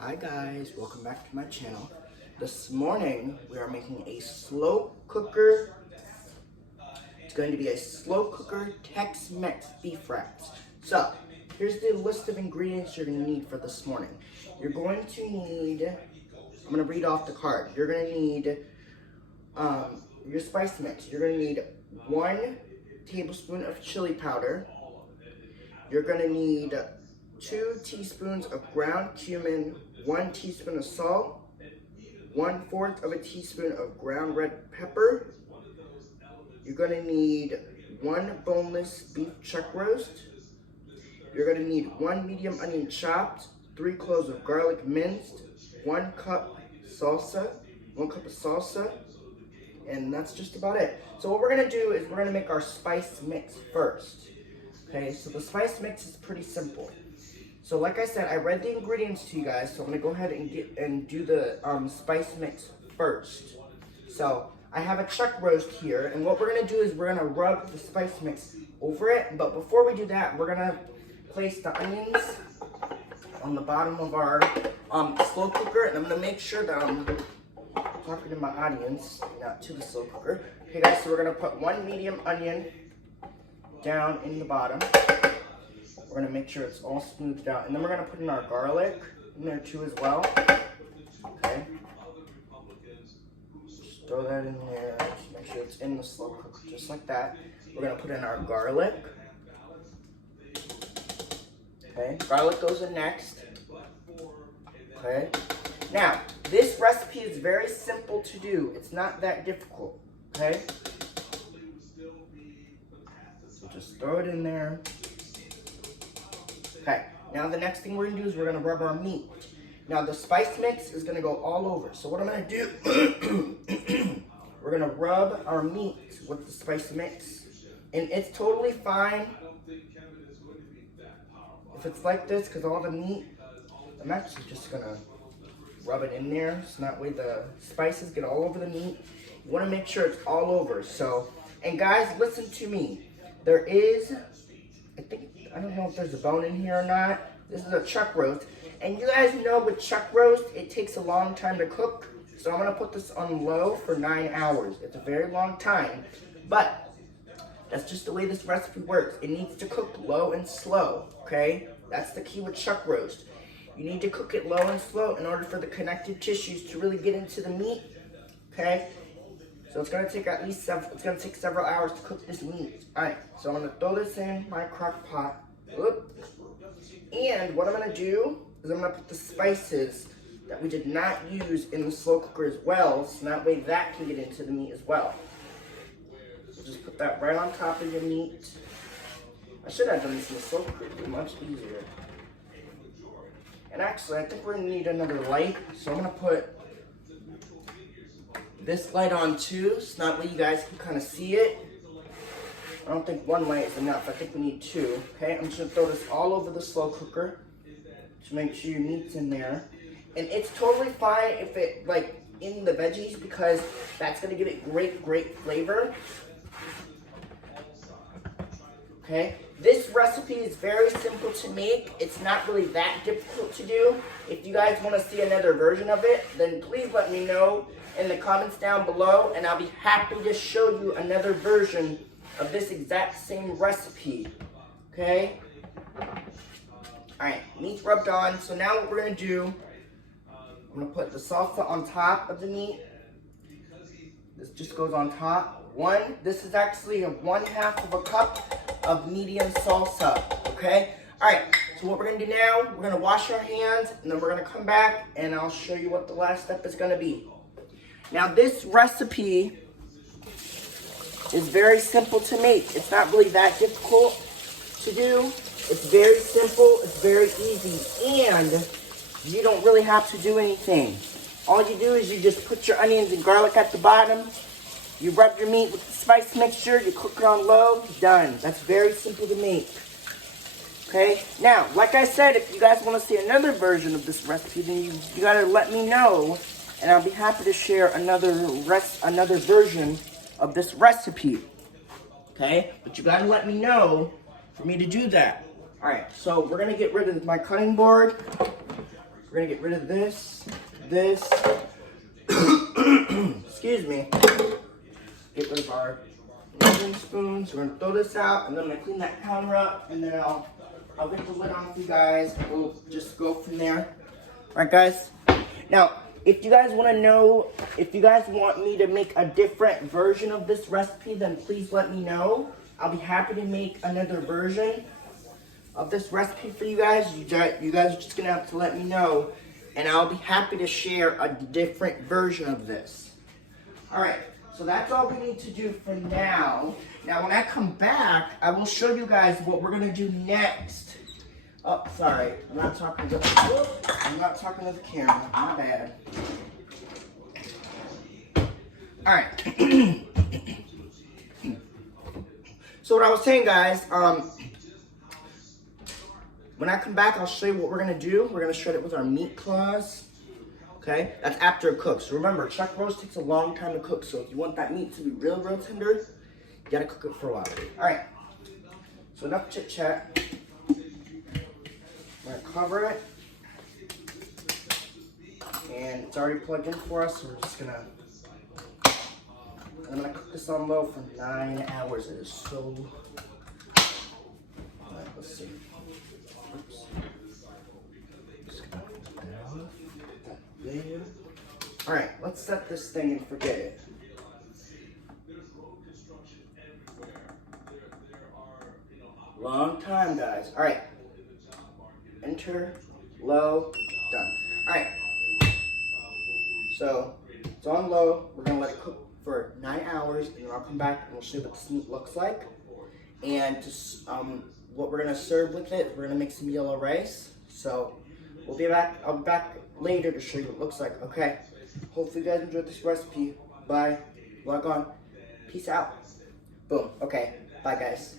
Hi guys, welcome back to my channel. This morning we are making a slow cooker. It's going to be a slow cooker Tex-Mex beef wraps. So here's the list of ingredients you're going to need for this morning. You're going to need, I'm going to read off the card. You're going to need your spice mix. You're going to need 1 tablespoon of chili powder. You're going to need 2 teaspoons of ground cumin, 1 teaspoon of salt, 1/4 of a teaspoon of ground red pepper. You're going to need 1 boneless beef chuck roast. You're going to need 1 medium onion chopped, 3 cloves of garlic minced, 1 cup of salsa, and that's just about it. So what we're going to do is we're going to make our spice mix first. Okay, so the spice mix is pretty simple. So like I said, I read the ingredients to you guys, so I'm going to go ahead and do the spice mix first. So I have a chuck roast here, and what we're going to do is we're going to rub the spice mix over it. But before we do that, we're going to place the onions on the bottom of our slow cooker, and I'm going to make sure that I'm talking to my audience, not to the slow cooker. Okay guys, so we're going to put 1 medium onion down in the bottom. We're going to make sure it's all smoothed out. And then we're going to put in our garlic in there too as well. Okay. Just throw that in there. Just make sure it's in the slow cooker just like that. We're going to put in our garlic. Okay. Garlic goes in next. Okay. Now, this recipe is very simple to do. It's not that difficult. Okay. So just throw it in there. Okay, now the next thing we're going to do is we're going to rub our meat. Now the spice mix is going to go all over. So what I'm going to do, we're going to rub our meat with the spice mix. And it's totally fine if it's like this, because all the meat, I'm actually just going to rub it in there. So that way the spices get all over the meat. You want to make sure it's all over. So, and guys, listen to me. There is, I don't know if there's a bone in here or not. This is a chuck roast. And you guys know with chuck roast, it takes a long time to cook. So I'm going to put this on low for 9 hours. It's a very long time. But that's just the way this recipe works. It needs to cook low and slow. Okay? That's the key with chuck roast. You need to cook it low and slow in order for the connective tissues to really get into the meat. Okay? So it's going to take several hours to cook this meat. Alright, so I'm going to throw this in my crock pot. And what I'm going to do is I'm going to put the spices that we did not use in the slow cooker as well, so that way that can get into the meat as well. So just put that right on top of your meat. I should have done this in the slow cooker, it'd be much easier. And actually, I think we're going to need another light, so I'm going to put this light on too, so that way you guys can kind of see it. I don't think 1 light is enough. I think we need 2. Okay, I'm just going to throw this all over the slow cooker to make sure your meat's in there. And it's totally fine if it, like, in the veggies, because that's going to give it great flavor. Okay, this recipe is very simple to make. It's not really that difficult to do. If you guys want to see another version of it, then please let me know in the comments down below, and I'll be happy to show you another version of this exact same recipe. Okay? Alright, meat's rubbed on. So now what we're going to do, I'm going to put the salsa on top of the meat. This just goes on top. This is actually 1/2 of a cup of medium salsa. Okay? Alright, so what we're going to do now, we're going to wash our hands, and then we're going to come back, and I'll show you what the last step is going to be. Now this recipe is very simple to make. It's not really that difficult to do. It's very simple, it's very easy, and you don't really have to do anything. All you do is you just put your onions and garlic at the bottom, you rub your meat with the spice mixture, you cook it on low, done. That's very simple to make. Okay, now, like I said, if you guys want to see another version of this recipe, then you gotta let me know, and I'll be happy to share another version of this recipe. Okay, but you gotta let me know for me to do that. Alright, so we're gonna get rid of my cutting board. We're gonna get rid of this, excuse me. Get rid of our measuring spoons. We're gonna throw this out, and then I'm gonna clean that counter up, and then I'll get the lid on for you guys. We'll just go from there. All right, guys. Now, if you guys want to know, if you guys want me to make a different version of this recipe, then please let me know. I'll be happy to make another version of this recipe for you guys. You guys are just gonna have to let me know, and I'll be happy to share a different version of this. All right. So that's all we need to do for now. Now, when I come back, I will show you guys what we're gonna do next. Oh, sorry, I'm not talking to the camera. My bad. All right. So what I was saying, guys, when I come back, I'll show you what we're gonna do. We're gonna shred it with our meat claws. Okay, that's after it cooks. Remember, chuck roast takes a long time to cook, so if you want that meat to be real tender, you gotta cook it for a while. All right, so enough chit chat. We're gonna cover it, and it's already plugged in for us, so we're just gonna, I'm gonna cook this on low for 9 hours. It is so, all right, let's see. Oops. There. All right, let's set this thing and forget it. Long time, guys. All right. Enter, low, done. All right. So it's on low. We're gonna let it cook for 9 hours, and then I'll come back and we'll show you what this meat looks like. And just what we're gonna serve with it. We're gonna make some yellow rice. So we'll be back. I'll be back later to show you what it looks like. Okay. Hopefully you guys enjoyed this recipe. Bye. Log on. Peace out. Boom. Okay. Bye, guys.